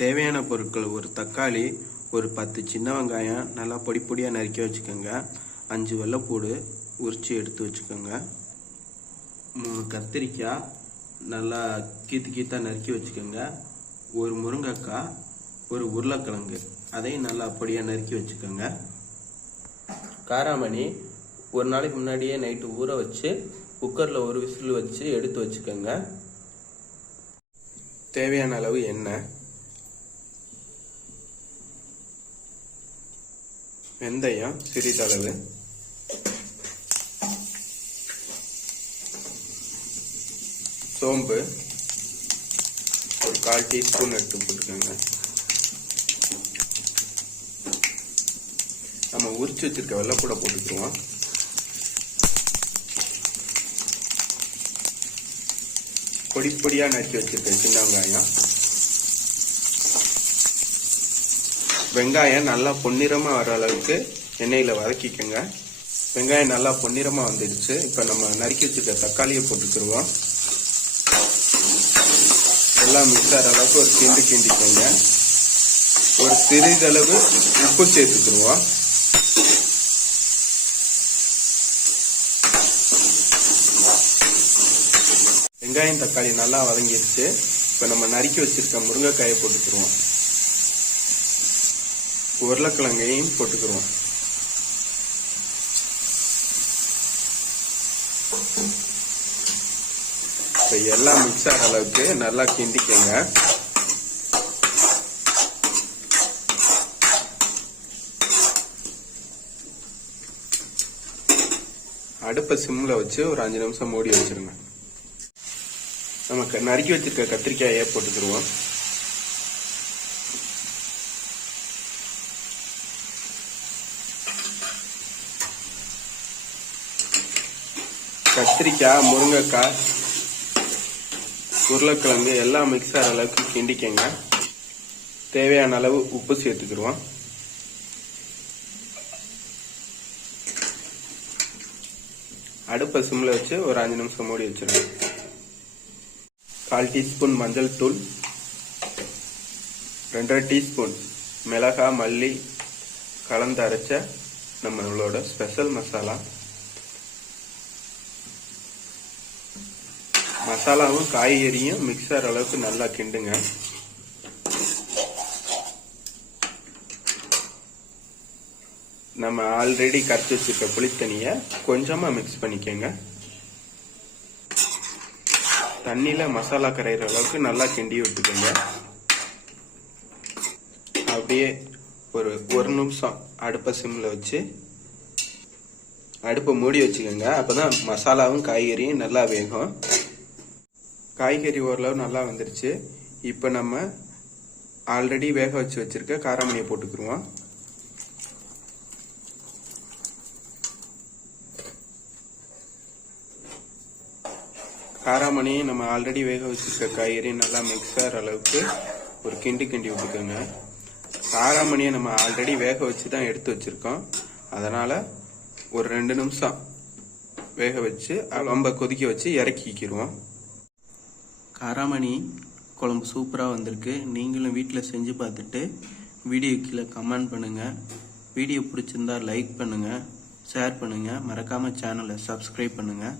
தேவையான பொருட்கள்: ஒரு தக்காளி, ஒரு 10 சின்ன வெங்காயம் நல்லா பொடி பொடியாக நறுக்கி வச்சுக்கோங்க, 5 வெள்ளைப்பூடு உரித்து எடுத்து வச்சுக்கோங்க, 3 கத்திரிக்காய் நல்லா கீத்தாக நறுக்கி வச்சுக்கோங்க, ஒரு முருங்கைக்காய், ஒரு உருளைக்கிழங்கு அதையும் நல்லா பொடியாக நறுக்கி வச்சுக்கோங்க. காராமணி ஒரு நாளைக்கு முன்னாடியே நைட்டு ஊற வச்சு குக்கரில் ஒரு விசில் வச்சு எடுத்து வச்சுக்கோங்க. தேவையான அளவு எண்ணெய், வெந்தயம் சிறிதளவு, சோம்பு ஒரு 1/4 டீஸ்பூன் எடுத்து போட்டுக்கோங்க. நம்ம உரிச்சு வச்சிருக்க வெள்ளைப்பூட போட்டுக்குவோம். பொடி பொடியாக நறுக்கி வச்சிருக்க சின்ன வெங்காயம், வெங்காயம் நல்லா பொன்னிறமா வர அளவுக்கு எண்ணெயில வதக்கிக்கோங்க. வெங்காயம் நல்லா பொன்னிறமா வந்துடுச்சு. இப்ப நம்ம நறுக்கி வச்சிருக்க தக்காளியை போட்டுக்கிடுவோம். எல்லாம் மிக்ஸ் ஆகிற அளவுக்கு ஒரு கிண்டிக்கோங்க. ஒரு சிறிதளவு உப்பு சேர்த்துக்கிடுவோம். வெங்காயம் தக்காளி நல்லா வதங்கிடுச்சு. இப்ப நம்ம நறுக்கி வச்சிருக்க முருங்கைக்காயை போட்டுக்கிடுவோம். உருளைக்கிழங்கையும் போட்டுக்கிறோம். எல்லாம் மிக்ஸ் ஆகிற அளவுக்கு நல்லா கிண்டிக்கங்க. அடுப்பை சிம்ல வச்சு ஒரு 5 நிமிஷம் மூடி வச்சிருங்க. நமக்கு நறுக்கி வச்சிருக்க கத்திரிக்காயை போட்டுக்கிடுவோம். கத்திரிக்காய், முருங்கைக்காய், உருளைக்கிழங்கு எல்லாம் மிக்ஸ் ஆகிற அளவுக்கு கிண்டிக்கங்க. தேவையான அளவு உப்பு சேர்த்துக்கிடுவோம். அடுப்பை சிம்ல வச்சு ஒரு 5 நிமிஷம் மூடி வச்சிருங்க. 1/4 டீஸ்பூன் மஞ்சள் தூள், 2 டீஸ்பூன் மிளகாய் மல்லி கலந்து அரைச்ச நம்மளோட ஸ்பெஷல் மசாலா. மசாலாவும் காய்கறியும் மிக்ஸ் ஆகிற அளவுக்கு நல்லா கிண்டுங்க. நம்ம ஆல்ரெடி கரைச்சி வச்சிருக்க புளித்தண்ணியை கொஞ்சமா மிக்ஸ் பண்ணிக்கோங்க. தண்ணியில மசாலா கரையிற அளவுக்கு நல்லா கிண்டி விட்டுக்கோங்க. அப்படியே ஒரு நிமிஷம் அடுப்பை சிம்ல வச்சு அடுப்பை மூடி வச்சுக்கோங்க. அப்பதான் மசாலாவும் காய்கறியும் நல்லா வேகும். காய்கறி ஓரளவு நல்லா வந்துருச்சு. இப்போ நம்ம ஆல்ரெடி வேக வச்சு வச்சிருக்க காராமணியை போட்டுக்கிடுவோம். காராமணி நம்ம ஆல்ரெடி வேக வச்சிருக்க காய்கறி நல்லா மிக்ஸ் ஆகிற அளவுக்கு ஒரு கிண்டி விட்டுக்கோங்க. காராமணியை நம்ம ஆல்ரெடி வேக வச்சு தான் எடுத்து வச்சிருக்கோம். அதனால ஒரு 2 நிமிஷம் வேக வச்சு ரொம்ப கொதிக்க வச்சு இறக்கிக்கிடுவோம். காராமணி குழம்பு சூப்பராக வந்திருக்கு. நீங்களும் வீட்டில் செஞ்சு பார்த்துட்டு வீடியோ கீழே கமெண்ட் பண்ணுங்கள். வீடியோ பிடிச்சிருந்தா லைக் பண்ணுங்கள், ஷேர் பண்ணுங்கள், மறக்காமல் சேனலை சப்ஸ்கிரைப் பண்ணுங்கள்.